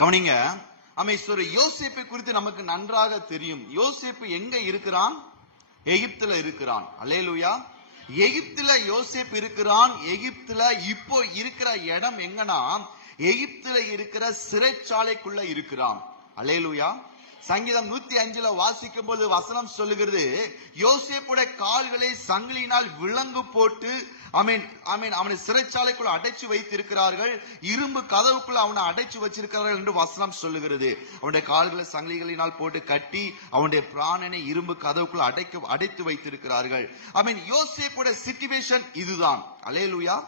கவனிங்க. யோசேப்பை குறித்து நமக்கு நன்றாக தெரியும். யோசேப்பு எங்க இருக்கிறான்? எகிப்துல இருக்கிறான். அல்லேலூயா. எகிப்துல யோசேப்பு இருக்கிறான். எகிப்துல இப்போ இருக்கிற இடம் எங்கன்னா எகிப்துல இருக்கிற சிறைச்சாலைக்குள்ள இருக்கிறான். அல்லேலூயா. சங்கீதம் 105 வாசிக்கும் போது வசனம் சொல்லுகிறது, யோசேப்புடைய கால்களை சங்கிலியினால் விலங்கு போட்டு அவனை சிறைச்சாலைக்குள்ள அடைச்சு வைத்திருக்கிறார்கள், இரும்பு கதவுக்குள்ள அவனை அடைச்சு வச்சிருக்கிறார்கள் என்று வசனம் சொல்லுகிறது. அவனுடைய கால்களை சங்கிலிகளினால் போட்டு கட்டி அவனுடைய பிராணனை இரும்பு கதவுக்குள்ள அடைத்து வைத்திருக்கிறார்கள். யோசேப்புடைய சிச்சுவேஷன் இதுதான். அல்லேலூயா.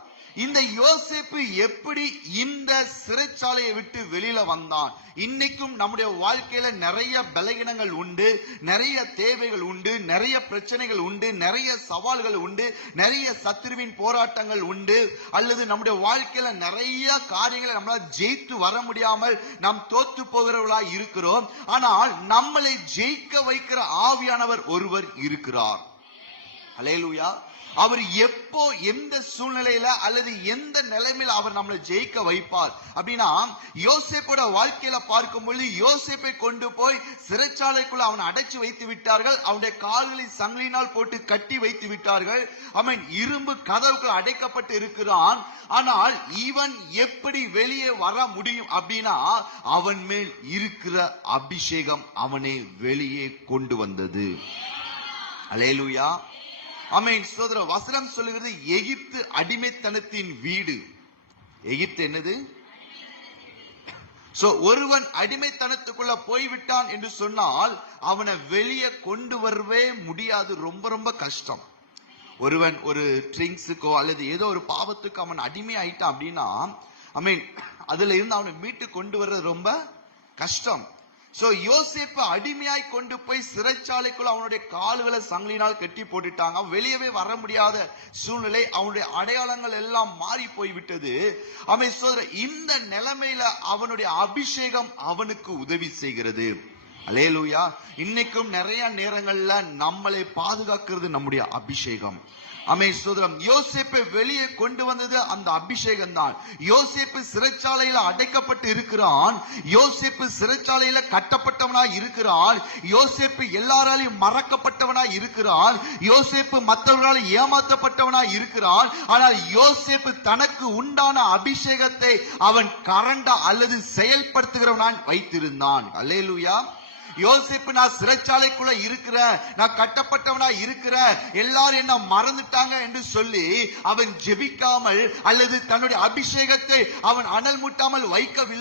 இந்த யோசேப்பு எப்படி இந்த சிறைச்சாலையை விட்டு வெளியில வந்தான்? இன்னைக்கும் நம்முடைய வாழ்க்கையில நிறைய பலகீனங்கள் உண்டு, நிறைய தேவைகள் உண்டு, நிறைய பிரச்சனைகள் உண்டு, நிறைய சவால்கள் உண்டு, நிறைய சத்துருவின் போராட்டங்கள் உண்டு, அல்லது நம்முடைய வாழ்க்கையில நிறைய காரியங்களை நம்மளால ஜெயித்து வர முடியாமல் நாம் தோத்து போகிறவர்களாய் இருக்கிறோம். ஆனால் நம்மளை ஜெயிக்க வைக்கிற ஆவியானவர் ஒருவர் இருக்கிறார். அல்லேலூயா. அவர் எப்போ எந்த சூழ்நிலையில அல்லது எந்த நிலைமையில அவர் நம்மளை ஜெயிக்க வைப்பார் அப்படின்னா, யோசேப்போட வாழ்க்கையில பார்க்கும் பொழுது யோசேப்பை கொண்டு போய் சிறைச்சாலைக்குள்ள அவனை அடைச்சு வைத்து விட்டார்கள். அவனுடைய கால்களை சங்கிலினால் போட்டு கட்டி வைத்து விட்டார்கள். இரும்பு கதவுக்குள் அடைக்கப்பட்டு இருக்கிறான். ஆனால் இவன் எப்படி வெளியே வர முடியும் அப்படின்னா, அவன் மேல் இருக்கிற அபிஷேகம் அவனை வெளியே கொண்டு வந்தது. அல்லேலூயா. சோதர வசனம் சொல்லுகிறது, எகிப்து அடிமைத்தனத்தின் வீடு. எகிப்து என்னது? ஒருவன் அடிமைத்தனத்துக்குள்ள போய்விட்டான் என்று சொன்னால் அவனை வெளியே கொண்டு வரவே முடியாது. ரொம்ப ரொம்ப கஷ்டம். ஒருவன் ஒரு ட்ரிங்க்ஸுக்கோ அல்லது ஏதோ ஒரு பாவத்துக்கு அவன் அடிமை ஆயிட்டான் அப்படின்னா அதுல இருந்து அவனை மீட்டு கொண்டு வர்றது ரொம்ப கஷ்டம். யோசேப்பு அடிமையாய் கொண்டு போய் சிறைச்சாலைக்குள்ள அவனுடைய கால்களை சங்கிலினால் கட்டி போட்டுட்டாங்க. அவன் வெளியவே வர முடியாத சூழ்நிலை. அவனுடைய அடையாளங்கள் எல்லாம் மாறி போய்விட்டது. இந்த நிலைமையில அவனுடைய அபிஷேகம் அவனுக்கு உதவி செய்கிறது. அல்லேலூயா. இன்னைக்கும் நிறைய நேரங்கள்ல நம்மளை பாதுகாக்கிறது நம்முடைய அபிஷேகம். சோதரம், யோசேப்பை வெளியே கொண்டு வந்தது அந்த அபிஷேகம் தான். யோசேப்பு சிறைச்சாலையில அடைக்கப்பட்டு இருக்கிறான். யோசேப்பு சிறைச்சாலையில கட்டப்பட்டவனாய் இருக்கிறான். யோசேப்பு எல்லாராலையும் மறக்கப்பட்டவனாய் இருக்கிறான். யோசேப்பு மற்றவர்களால் ஏமாற்றப்பட்டவனாய் இருக்கிறான். ஆனால் யோசேப்பு தனக்கு உண்டான அபிஷேகத்தை அவன் கரண்டா அல்லது செயல்படுத்துகிறவனாய் வைத்திருந்தான். அல்லேலூயா. யோசேப்பு, நான் சிறைச்சாலைக்குள்ள இருக்கிறேன், நான் கட்டப்பட்டவனா இருக்கிறேன், எல்லாரும் என்ன மறந்துட்டாங்க என்று சொல்லி அவன் ஜெபிக்காமல் அல்லது தன்னுடைய அபிஷேகத்தை அவன் அனல் மூட்டாமல் வைக்கவில்லை.